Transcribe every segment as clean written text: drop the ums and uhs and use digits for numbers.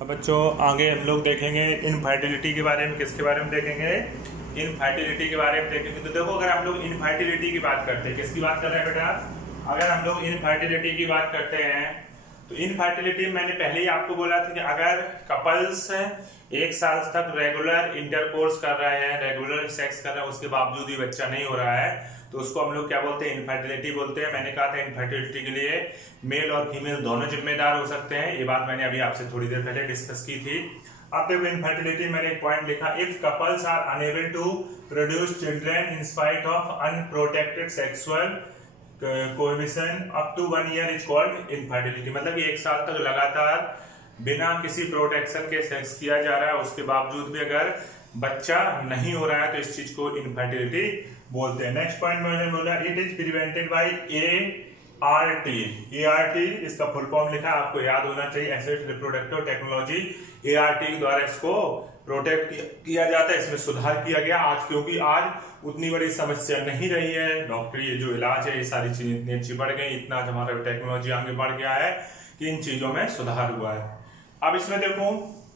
अब बच्चों आगे हम लोग देखेंगे इनफर्टिलिटी के बारे में। किसके बारे में देखेंगे? इनफर्टिलिटी के बारे में देखेंगे। तो देखो, अगर हम लोग इनफर्टिलिटी की बात करते हैं, किसकी बात कर रहे हैं बेटा? अगर हम लोग इनफर्टिलिटी की बात करते हैं तो इनफर्टिलिटी मैंने पहले ही आपको बोला था कि अगर कपल्स 1 साल तक रेगुलर इंटरकोर्स कर रहे हैं, रेगुलर सेक्स कर रहे हैं, उसके बावजूद भी बच्चा नहीं हो रहा है, तो उसको हम लोग क्या बोलते हैं? इनफर्टिलिटी बोलते हैं। मैंने कहा था इनफर्टिलिटी के लिए मेल और फीमेल दोनों जिम्मेदार हो सकते हैं। ये बात मैंने अभी आपसे थोड़ी देर पहले डिस्कस की थी। अब देखो इनफर्टिलिटी मैंने एक पॉइंट लिखा, if couples are unable to produce children in spite of unprotected sexual cohabitation up to 1 year is called infertility. मतलब 1 साल तक लगातार बिना किसी प्रोटेक्शन के सेक्स किया जा रहा है, उसके बावजूद भी अगर बच्चा नहीं हो रहा है तो इस चीज को इनफर्टिलिटी बोलते हैं। नेक्स्ट पॉइंट मैंने बोला, it is prevented by ART। इसका फुल फॉर्म लिखा, आपको याद होना चाहिए, एसिड रिप्रोडक्टिव टेक्नोलॉजी। ART के द्वारा इसको प्रोटेक्ट किया जाता है, इसमें सुधार किया गया आज, क्योंकि आज उतनी बड़ी समस्या नहीं रही है। डॉक्टरी ये जो इलाज है, ये सारी चीजें इतनी अच्छी बढ़ गई, इतना हमारा टेक्नोलॉजी आगे बढ़ गया है कि इन चीजों में सुधार हुआ है। अब इसमें देखो,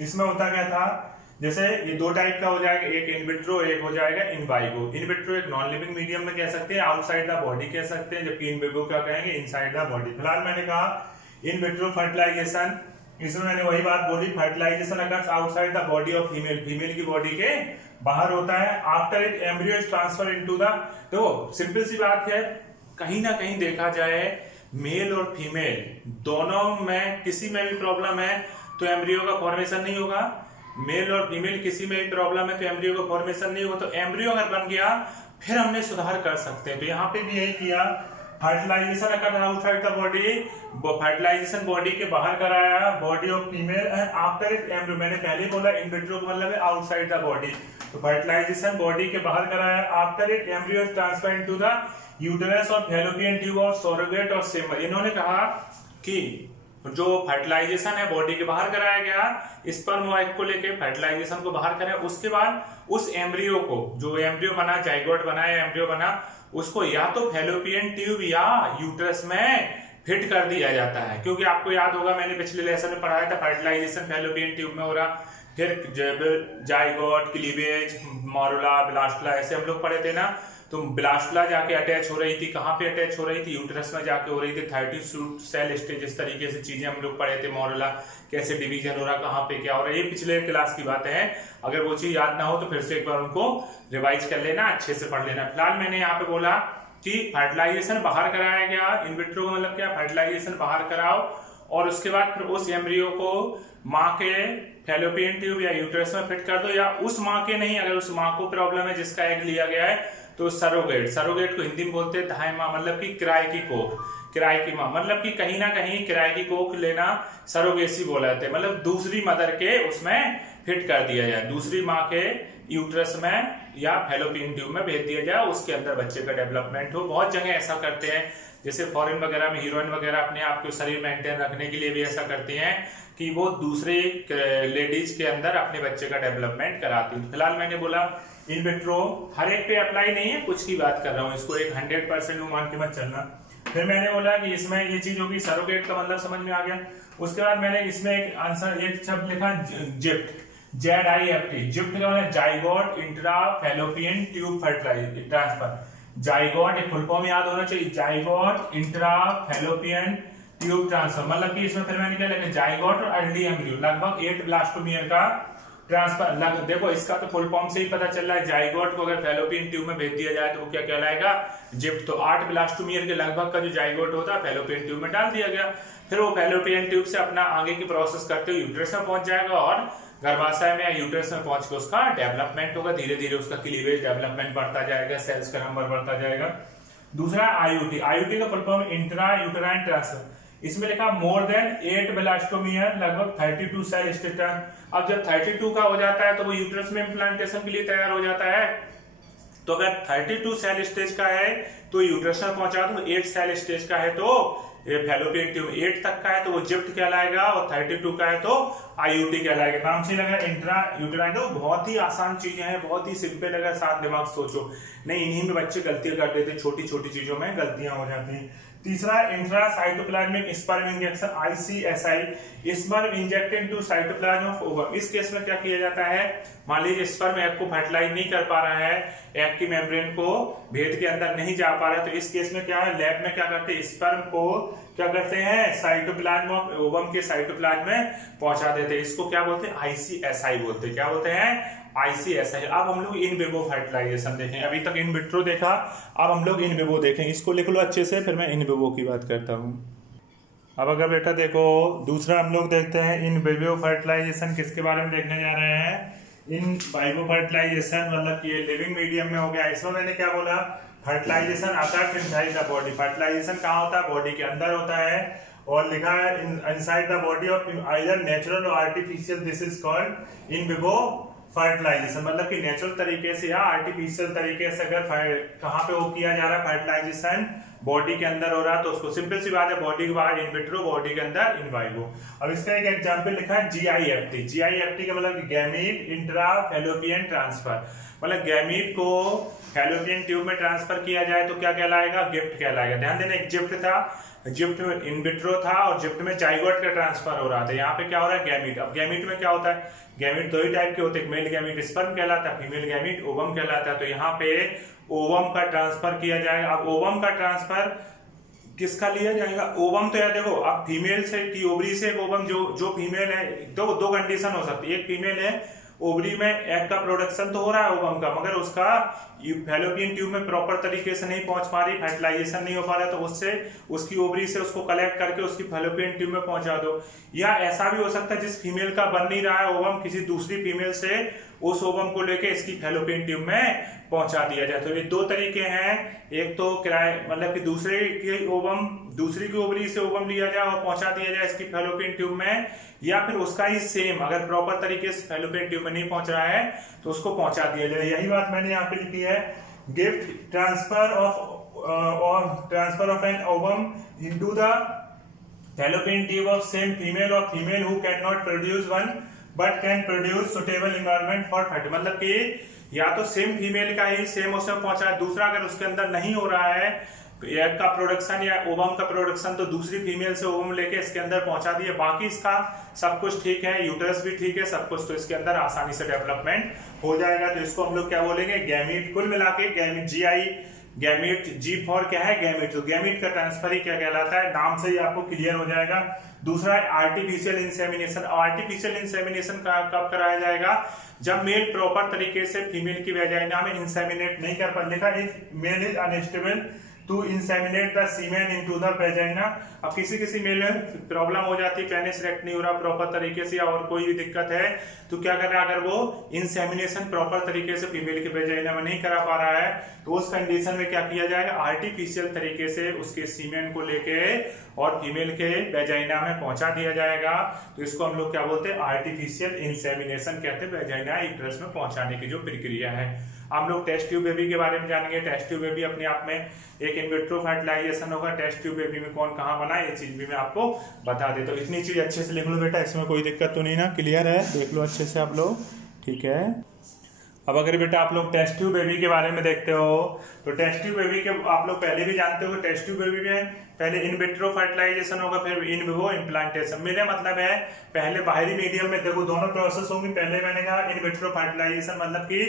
इसमें होता क्या था, जैसे ये 2 टाइप का हो जाएगा, एक इन विट्रो, एक हो जाएगा इन वाइवो। इन विट्रो एक नॉन लिविंग मीडियम में कह सकते हैं, आउटसाइड द बॉडी कह सकते हैं, जबकि इन विवो क्या कहेंगे? Inside the body. फिलहाल मैंने कहा इन विट्रो फर्टिलाइजेशन, इसमें मैंने वही बात बोली, fertilisation occurs outside the body of female, female की बॉडी के बाहर होता है। After it embryo is transfer into the, तो सिंपल सी बात है, कहीं ना कहीं देखा जाए मेल और फीमेल दोनों में किसी में भी प्रॉब्लम है तो एम्ब्रियो का फॉर्मेशन नहीं होगा। मेल और फीमेल किसी में भी प्रॉब्लम है तो एम्ब्रियो का फॉर्मेशन नहीं होगा। तो एम्ब्रियो अगर बन गया फिर हमने सुधार कर सकते हैं। तो यहाँ पे भी यही किया, फर्टिलाइजेशन अगर outside the body, fertilisation body के बाहर कराया, body of female, and after it embryo, मैंने पहले बोला इन विट्रो का मतलब है आउटसाइड द बॉडी, तो फर्टिलाइजेशन बॉडी के बाहर कराया, after it embryo is transfer into the uterus और फैलोपियन ट्यूब और सरोगेट और सेमर। इन्होंने कहा कि जो फर्टिलाइजेशन है बॉडी के बाहर कराया गया, स्पर्म और एग को लेके फर्टिलाइजेशन को बाहर कराया, उसके बाद उस एम्ब्रियो को, जो एम्ब्रियो बना, जाइगोट बना या एम्ब्रियो बना, उसको या तो फैलोपियन ट्यूब या यूट्रस में फिट कर दिया जाता है। क्योंकि आपको याद होगा, मैंने पिछले लेसन में पढ़ाया था, फर्टिलाइजेशन फैलोपियन ट्यूब में हो रहा, फिर जाइगोट, क्लीवेज, मोरुला, ब्लास्टुला, ऐसे हम लोग पढ़े थे ना। तो ब्लास्टुला जाके अटैच हो रही थी, कहां पे अटैच हो रही थी? यूट्रस में जाके हो रही थी। 30 सेल स्टेज, इस तरीके से चीजें हम लोग पढ़े थे। मोरुला कैसे डिवीजन हो रहा, कहां पे क्या हो रहा है, ये पिछले क्लास की बातें हैं। अगर वो चीज याद ना हो तो फिर से एक बार उनको रिवाइज कर लेना, अच्छे से पढ़ लेना। फिलहाल मैंने यहाँ पे बोला कि फर्टिलाइजेशन बाहर कराया गया, इन विट्रो का मतलब क्या? फर्टिलाइजेशन बाहर कराओ और उसके बाद फिर उस एम्ब्रियो को माँ के फैलोपियन ट्यूब या यूट्रस में फिट कर दो, या उस माँ के नहीं, अगर उस माँ को प्रॉब्लम है जिसका एग लिया गया है तो सरोगेट, सरोगेट को हिंदी में बोलते हैं धाई माँ, मतलब कि किराए की कोख, किराए की माँ, मतलब कि कहीं ना कहीं किराए की कोख लेना सरोगेसी बोला जाता है। मतलब दूसरी मदर के उसमें फिट कर दिया जाए, दूसरी माँ के यूट्रस में या फैलोपियन ट्यूब में भेज दिया जाए, उसके अंदर बच्चे का डेवलपमेंट हो। बहुत जगह ऐसा करते हैं, जैसे फॉरेन वगैरह में हीरोइन वगैरह अपने आप को शरीर मेंटेन रखने के लिए भी ऐसा करती हैं कि वो दूसरे लेडीज के अंदर अपने बच्चे का डेवलपमेंट कराती है। फिलहाल मैंने बोला इन विट्रो हर एक पे अप्लाई नहीं है, कुछ की बात कर रहा हूँ, इसको एक 100% मान के मत चलना। फिर मैंने बोला कि इसमें ये चीज होगी, सरोगेट का मतलब समझ में आ गया। उसके बाद मैंने इसमें एक आंसर, एक शब्द लिखा जिप्ट, ZIFT, जिप्ट का मतलब zygote intra fallopian tube fertilisation transfer. Zygote एक फुल फॉर्म याद होना चाहिए, zygote intra fallopian tube transfer, मतलब कि इसमें फिर मैंने क्या लिखा, जाइगोट और अर्ली एम्ब्रियो, लगभग 8 ब्लास्टोमियर का ट्रांसफर। देखो इसका तो फुल फॉर्म से ही पता चल रहा है, जाइगोट को अगर फैलोपियन ट्यूब में भेज दिया जाए तो वो क्या कहलाएगा? जिप्ट। तो 8 ब्लास्टोमियर के लगभग का जो जाइगोट होता है फैलोपियन ट्यूब में डाल दिया गया, फिर वो फैलोपियन ट्यूब से अपना आगे की प्रोसेस करते हुए यूट्रस में पहुंच जाएगा और गर्भाशय में या यूट्रस में पहुंच के उसका डेवलपमेंट होगा। धीरे धीरे उसका क्लीवेज डेवलपमेंट बढ़ता जाएगा, सेल्स का नंबर बढ़ता जाएगा। दूसरा IUT, IUT का full form intra uterine transfer. इसमें लिखा मोर देन 8 ब्लास्टोमियर, लगभग 32 सेल स्टेज। अब जब 32 का हो जाता है तो वो यूट्रस में इम्प्लांटेशन के लिए तैयार हो जाता है। तो अगर 32 सेल स्टेज का है तो यूट्रस में पहुंचा दो, 8 सेल स्टेज का है तो फैलोपियन ट्यूब 8 तक का है तो वो जिप्ट कहलाएगा, और 32 का है तो IUT कहलाएगा। नाम से लगा इंट्रा यूटेराइन। तो बहुत ही आसान चीजें हैं, बहुत ही सिंपल, अगर साथ दिमाग सोचो नहीं, इन्हीं में बच्चे गलतियां कर देते, छोटी छोटी चीजों में गलतियां हो जाती हैं। तीसरा intracytoplasmic sperm injection ICSI, sperm injected to cytoplasm of ovum. इस केस में क्या किया जाता है, मान लीजिए स्पर्म एग को फर्टिलाइज नहीं कर पा रहा है, एग की मेम्ब्रेन को भेद के अंदर नहीं जा पा रहा है, तो इस केस में क्या है, लैब में क्या करते हैं, स्पर्म को क्या करते हैं, साइटोप्लाज्म ऑफ ओवम के साइटोप्लाज्म में पहुंचा देते हैं। इसको क्या बोलते हैं, ICSI बोलते हैं। क्या बोलते हैं, ICSI। अब हम लोग इन विवो फर्टिलाइजेशन देखें, अभी तक इन विट्रो देखा, अब हम लोग इन विवो देखेंगे। इसको लिख लो अच्छे से, फिर मैं इन विवो की बात करता हूँ। अब अगर बेटा देखो, दूसरा हम लोग देखते हैं इन विवो फर्टिलाइजेशन, किसके बारे में देखने जा रहे हैं, इन वाइवो फर्टिलाइजेशन, मतलब ये लिविंग मीडियम में हो गया। इसमें मैंने क्या बोला, fertilisation occurs inside the body. Fertilisation कहाँ होता है, बॉडी के अंदर होता है, और लिखा है inside the body of either natural और artificial, this is called in vivo fertilization. मतलब कि नेचुरल तरीके से या आर्टिफिशियल तरीके से अगर कहाँ पे वो किया जा रहा है फर्टिलाइजेशन, बॉडी के अंदर हो रहा है, तो उसको सिंपल सी बात है, बॉडी के बाहर इन विट्रो, बॉडी के अंदर इन वाइवो। अब इसका एक एग्जांपल लिखा है GIFT। GIFT का मतलब गैमीट इंट्रा फैलोपियन ट्रांसफर, मतलब गैमीट को फैलोपियन ट्यूब में ट्रांसफर किया जाए तो क्या कहलाएगा, गिफ्ट कहलाएगा। ध्यान देना, एक जिफ्ट था, जिफ्ट में इन विट्रो था और जिफ्ट में जाइगोट का ट्रांसफर हो रहा था। यहाँ पे क्या हो रहा है, गैमीट। अब गैमीट में क्या होता है, गैमीट दो ही टाइप के होते हैं, मेल गैमीट स्पर्म कहलाता है, फीमेल गैमीट ओवम कहलाता है। तो यहाँ पे ओवम का ट्रांसफर किया जाएगा। अब ओवम का ट्रांसफर किसका लिया जाएगा, ओवम तो यार देखो, अब फीमेल से की ओवरी से ओवम, जो फीमेल है, दो कंडीशन हो सकती है। एक फीमेल है, ओवरी में एग का प्रोडक्शन तो हो रहा है ओवम का, मगर उसका फैलोपियन ट्यूब में प्रॉपर तरीके से नहीं पहुंच पा रही, फर्टिलाइजेशन नहीं हो पा रहा, तो उससे उसकी ओवरी से उसको कलेक्ट करके उसकी फैलोपियन ट्यूब में पहुंचा दो। या ऐसा भी हो सकता है जिस फीमेल का बन नहीं रहा है ओवम, किसी दूसरी फीमेल से उस ओवम को लेके इसकी फैलोपियन ट्यूब में पहुंचा दिया जाए। तो ये दो तरीके हैं, एक तो किराए मतलब कि दूसरे की ओवम, दूसरी की ओवरी से ओवम लिया जाए और पहुंचा दिया जाए इसकी फैलोपियन ट्यूब में, या फिर उसका ही सेम अगर प्रॉपर तरीके से फैलोपियन ट्यूब में नहीं पहुंच रहा है तो उसको पहुंचा दिया जाए। यही बात मैंने यहाँ पे लिखी है, gift transfer of an ovum into the fallopian tube of same female और female who can not produce one but can produce suitable environment for fertilization. मतलब कि या तो सेम फीमेल का ही सेम उसमें पहुंचा, दूसरा अगर उसके अंदर नहीं हो रहा है एग का प्रोडक्शन या ओवम का प्रोडक्शन, तो दूसरी फीमेल से ओवम लेके इसके अंदर पहुंचा दिए। बाकी इसका सब कुछ ठीक है, यूटरस भी ठीक है, सब कुछ, तो इसके अंदर आसानी से डेवलपमेंट हो जाएगा। तो इसको हम लोग क्या बोलेंगे, गैमीट। कुल मिला के गैमीट, गैमीट, जी फॉर क्या है, गैमीट। तो गैमीट का ट्रांसफर ही क्या कहलाता है, नाम से ही आपको क्लियर हो जाएगा। दूसरा आर्टिफिशियल इंसेमिनेशन। आर्टिफिशियल इंसेमिनेशन कब कराया जाएगा, जब मेल प्रॉपर तरीके से फीमेल की वेजाइना में इंसेमिनेट नहीं कर पा, लिखा if male is unstable to inseminate the semen into the vagina. अब किसी मेल में प्रॉब्लम हो जाती है, पेनिस इरेक्ट नहीं हो रहा प्रॉपर तरीके से, और कोई भी दिक्कत है तो क्या कर रहा है, अगर वो इंसेमिनेशन प्रॉपर तरीके से फीमेल के वेजाइना में नहीं करा पा रहा है तो उस कंडीशन में क्या किया जाएगा, आर्टिफिशियल तरीके से उसके सीमेन को लेके और फीमेल के वेजाइना में पहुंचा दिया जाएगा। तो इसको हम लोग क्या बोलते हैं, आर्टिफिशियल इंसेमिनेशन कहते हैं, वेजाइना यूट्रस में पहुंचाने की जो प्रक्रिया है। हम लोग टेस्ट ट्यूब बेबी के बारे में जानेंगे। टेस्ट ट्यूब बेबी अपने आप में एक इन विट्रो फर्टिलाइजेशन होगा। टेस्ट ट्यूब बेबी में कौन कहाँ बना, ये चीज भी मैं आपको बता देता हूँ। इतनी चीज अच्छे से लिख लो बेटा, इसमें कोई दिक्कत तो नहीं ना, क्लियर है, देख लो अच्छे से आप लोग, ठीक है। अब अगर बेटा आप लोग टेस्ट ट्यूब बेबी के बारे में देखते हो तो टेस्ट ट्यूब बेबी के आप लोग पहले भी जानते हो, टेस्ट ट्यूब बेबी में पहले इन विट्रो फर्टिलाइजेशन होगा, फिर इन विवो इम्प्लांटेशन। मेरा मतलब है पहले बाहरी मीडियम में, देखो दोनों प्रोसेस होंगी। पहले मैंने कहा इन विट्रो फर्टिलाइजेशन, मतलब कि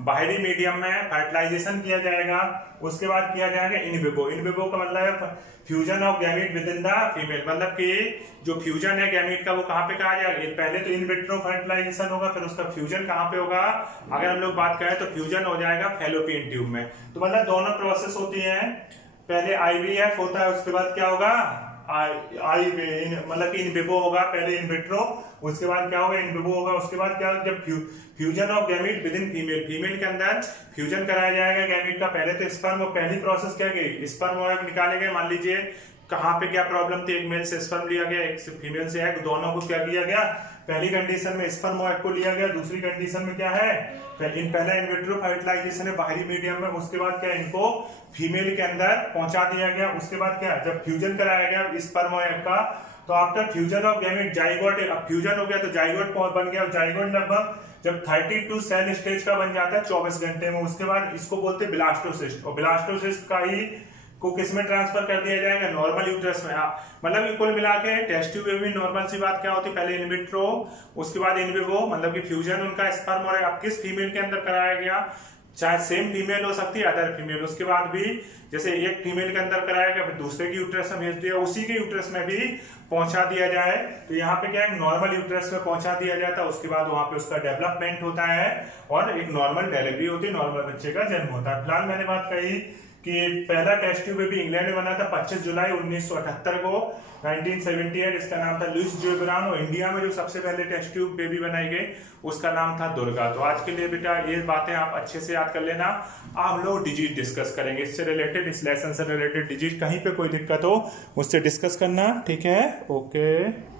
बाहरी मीडियम में फर्टिलाइजेशन किया जाएगा, उसके बाद किया जाएगा इन विवो। इन विवो का मतलब है fusion of gamete with in the female, मतलब कि जो फ्यूजन है गैमीट का वो कहाँ पे कहा जाएगा, पहले तो इन विट्रो फर्टिलाइजेशन होगा, फिर उसका फ्यूजन कहाँ पे होगा, अगर हम लोग बात करें तो फ्यूजन हो जाएगा फैलोपियन ट्यूब में। तो मतलब दोनों प्रोसेस होती है, पहले IVF होता है, उसके बाद क्या होगा, मतलब कि इन विवो होगा, पहले इन विट्रो, उसके बाद क्या होगा, इन विवो होगा, उसके बाद क्या होगा, जब fusion of gamete with in female, female के अंदर फ्यूजन कराया जाएगा गैमीट का। पहले तो स्पर्म, पहली प्रोसेस क्या गई, स्पर्म निकाले गए। मान लीजिए कहाँ पे क्या प्रॉब्लम थी, एक मेल से स्पर्म लिया गया, एक फीमेल से एग, दोनों को क्या किया गया, पहली कंडीशन में स्पर्म और एग को लिया गया, दूसरी कंडीशन में क्या है, पहला इन विट्रो फर्टिलाइजेशन है बाहरी मीडियम में, उसके बाद क्या इनको फीमेल के अंदर पहुंचा दिया गया। उसके बाद क्या, जब फ्यूजन कराया गया स्पर्म और एग का, तो after fusion of gamete zygote, अब फ्यूजन हो गया तो जाइगोट बन गया। जाइगोट लगभग जब 32 सेल स्टेज का बन जाता है 24 घंटे में, उसके बाद इसको बोलते हैं ब्लास्टोसिस्ट, और ब्लास्टोसिस्ट का ही को किस में ट्रांसफर कर दिया जाएगा, नॉर्मल यूट्रस में। मतलब कुल मिला के टेस्ट ट्यूब में भी नॉर्मल सी बात क्या होती है, पहले इन विट्रो, उसके बाद इन विवो, मतलब कि फ्यूजन उनका स्पर्म और अब किस फीमेल के अंदर कराया गया, चाहे सेम फीमेल हो सकती है अदर फीमेल, उसके बाद भी जैसे एक फीमेल के अंदर कराया गया फिर दूसरे की यूट्रस में भेज दिया, उसी के यूट्रस में भी पहुंचा दिया जाए। तो यहाँ पे क्या है, नॉर्मल यूट्रस में पहुंचा दिया जाता है, उसके बाद वहां पे उसका डेवलपमेंट होता है और एक नॉर्मल डिलीवरी होती है, नॉर्मल बच्चे का जन्म होता है। फिलहाल मैंने बात कही कि पहला टेस्ट ट्यूब बेबी इंग्लैंड में बना था 25 जुलाई 1978 को, 1978। इसका नाम था लुइस जे ब्राउन। और इंडिया में जो सबसे पहले टेस्ट ट्यूब बेबी बनाई गई उसका नाम था दुर्गा। तो आज के लिए बेटा ये बातें आप अच्छे से याद कर लेना। आप लोग डिजीज डिस्कस करेंगे इससे रिलेटेड, इस लेसन से रिलेटेड डिजीज, कहीं पे कोई दिक्कत हो मुझसे डिस्कस करना, ठीक है? ओके।